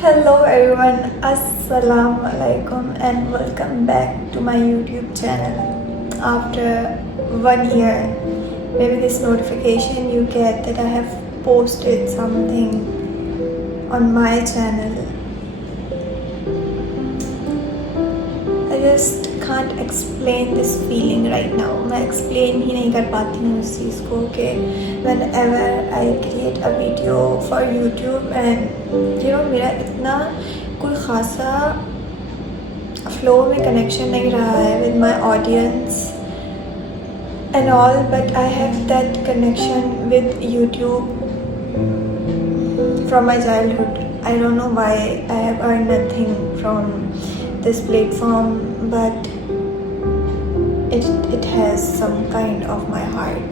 Hello everyone, Assalamu alaikum and welcome back to my YouTube channel. After 1 year, maybe this notification you get that I have posted something on my channel. I just can't explain this feeling right now. मैं explain ही नहीं कर पाती हूँ इस चीज़ को कि whenever I create a video for YouTube and मेरा इतना कोई ख़ासा flow में connection नहीं रहा है with my audience and all, but I have that connection with YouTube from my childhood. I don't know why I have earned nothing from this platform, but it has some kind of my heart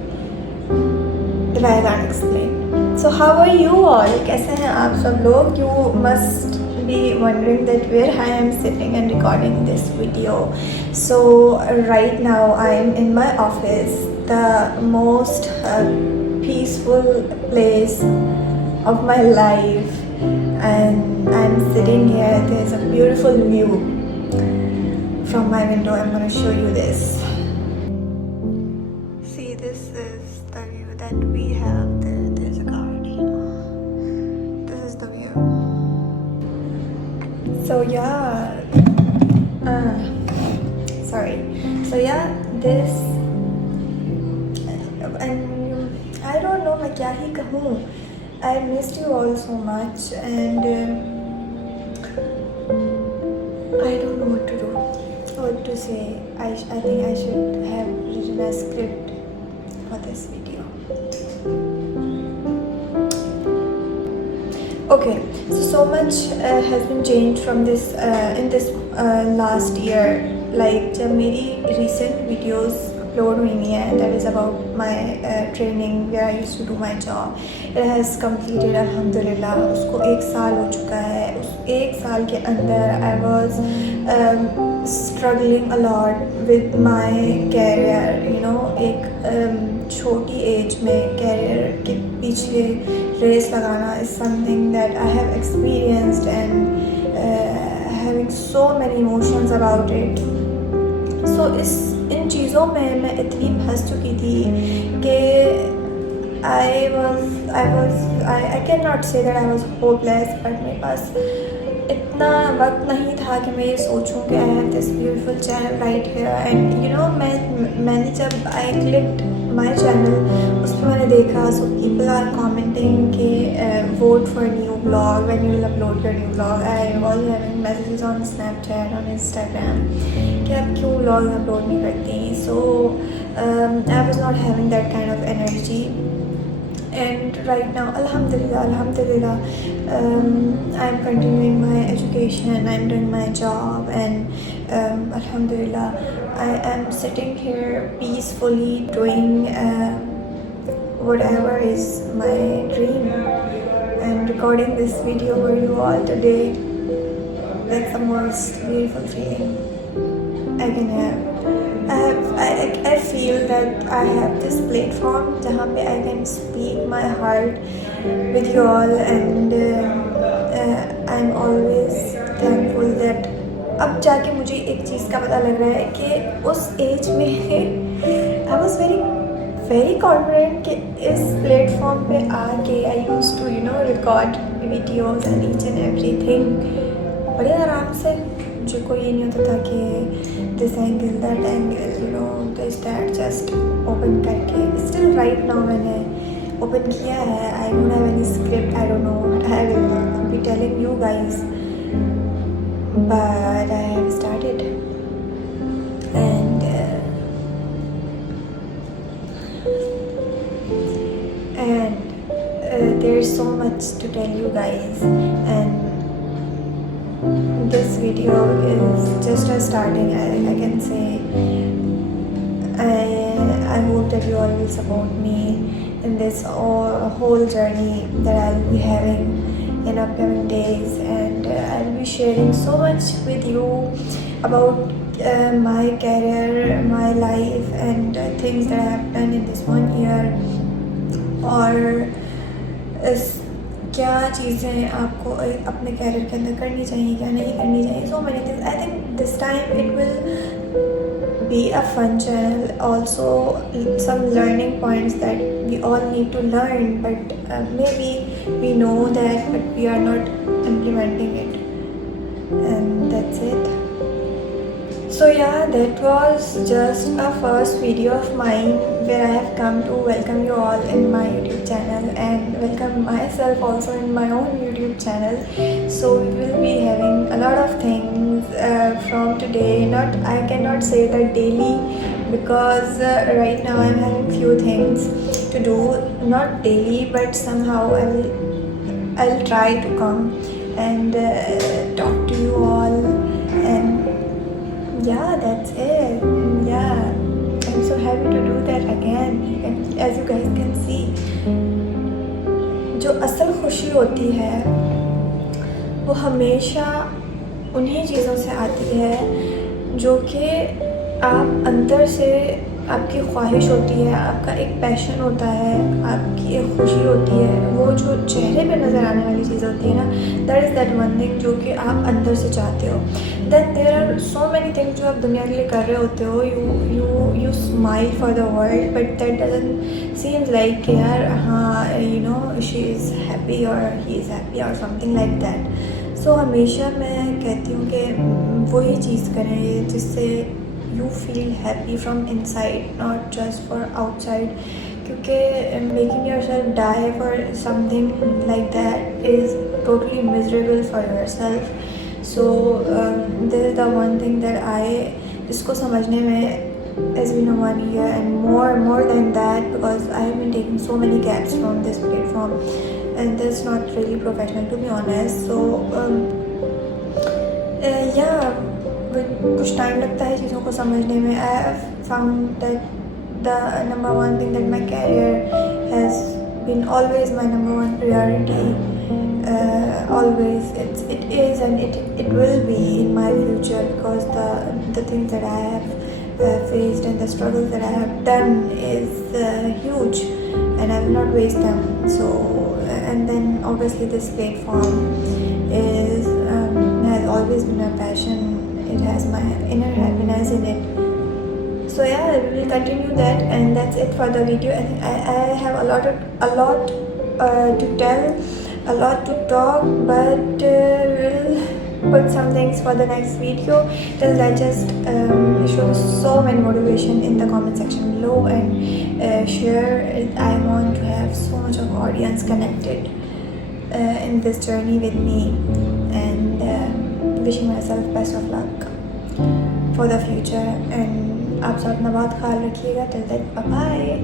that I can't explain. So how are you all? कैसे हैं आप सब लोग? You must be wondering that where I am sitting and recording this video. So right now I am in my office, the most peaceful place of my life, and I'm sitting here. There's a beautiful view from my window. I'm going to show you this. See, this is the view that we have. There's a garden. This is the view. So yeah, sorry. So yeah, this and I don't know मैं क्या ही कहूँ. I missed you all so much and I don't know what to do, what to say. I think I should have written a script for this video. Okay, so much has been changed from this in this last year. Like जब मेरी recent videos upload हुई हैं, that is about my training where I used to do my job. It has completed, alhamdulillah. उसको 1 साल हो चुका है. उस 1 साल के अंदर I was struggling a lot with my career. एक छोटी एज में कैरियर के पीछे रेस लगाना is something that I have experienced and having so many emotions about it. So इन चीज़ों में मैं इतनी फंस चुकी थी कि I cannot say that I was hopeless, but मेरे पास इतना वक्त नहीं था कि मैं ये सोचूं कि I have this beautiful channel right here and मैंने जब I clicked my channel उस पर मैंने देखा so people are commenting कि vote for new vlog when you will upload your new vlog. I was having messages on Snapchat, on Instagram कि आप क्यों vlog upload नहीं करती. So I was not having that kind of energy. And right now, alhamdulillah, I'm continuing my education, I'm doing my job, and alhamdulillah, I am sitting here peacefully doing whatever is my dream and recording this video for you all today. That's the most beautiful feeling I can have. I feel that I have this platform जहाँ पे I can speak my heart with you all, and I'm always thankful that अब जाके मुझे एक चीज़ का पता लग रहा है कि उस एज में I was very confident कि इस प्लेटफॉर्म पे आके I used to record videos and each and everything बड़े आराम से. मुझे कोई ये नहीं होता था कि this angle, that angle, this that, just open करके. Still right now मैंने open किया है. I don't have any script. I don't know what I will be telling you guys, but I have started and there's so much to tell you guys, and this video is just a starting. I can say I hope that you all will support me in this whole journey that I'll be having in upcoming days, and I'll be sharing so much with you about my career, my life, and things that I have done in this 1 year, or क्या चीज़ें आपको अपने career के अंदर करनी चाहिए, क्या नहीं करनी चाहिए, सो many things. I think this time it will be a fun channel, also some learning points that we all need to learn, but maybe we know that but we are not implementing it, and that's it. So yeah, that was just a first video of mine where I have come to welcome you all in my YouTube channel and welcome myself also in my own YouTube channel. So we will be having a lot of things from today. I cannot say that daily because right now I'm having few things to do. Not daily, but somehow I'll try to come and talk to you all, and yeah, that's it. Yeah, I'm so happy to do that again, and as you guys can see, जो असल खुशी होती है वो हमेशा उन्हीं चीज़ों से आती है जो कि आप अंदर से आपकी ख्वाहिश होती है, आपका एक पैशन होता है, आपकी एक खुशी होती है, वो जो चेहरे पे नज़र आने वाली चीज़ होती है ना, that is that one thing जो कि आप अंदर से चाहते हो. That there are so many things जो आप दुनिया के लिए कर रहे होते हो, you smile for the world, but that doesn't seems like कि यार हाँ you know she is happy और ही इज़ हैप्पी और समथिंग लाइक दैट. सो हमेशा मैं कहती हूँ कि वही चीज़ करें जिससे you feel happy from inside, not just for outside, क्योंकि making yourself die for something like that is totally miserable for yourself. So this is the one thing that जिसको समझने में has been 1 year and more than that, because I have been taking so many gaps from this platform and that's not really professional to be honest. So yeah, कुछ time लगता है चीज़ों को समझने में. I have found that the number one thing that my career has been always my number one priority. Always it is and it will be in my future, because the things that I have faced and the struggles that I have done is huge and I will not waste them. So and then obviously this platform is has always been a passion. It has my inner happiness in it. So yeah, we will continue that, and that's it for the video. I think I have a lot to tell, a lot to talk, but we'll put some things for the next video. Till that, just show so many motivation in the comment section below and share it. I want to have so much of audience connected in this journey with me, and wishing myself best of luck for the future. And आप सब अपना बहुत ख्याल रखिएगा. Till then, bye bye.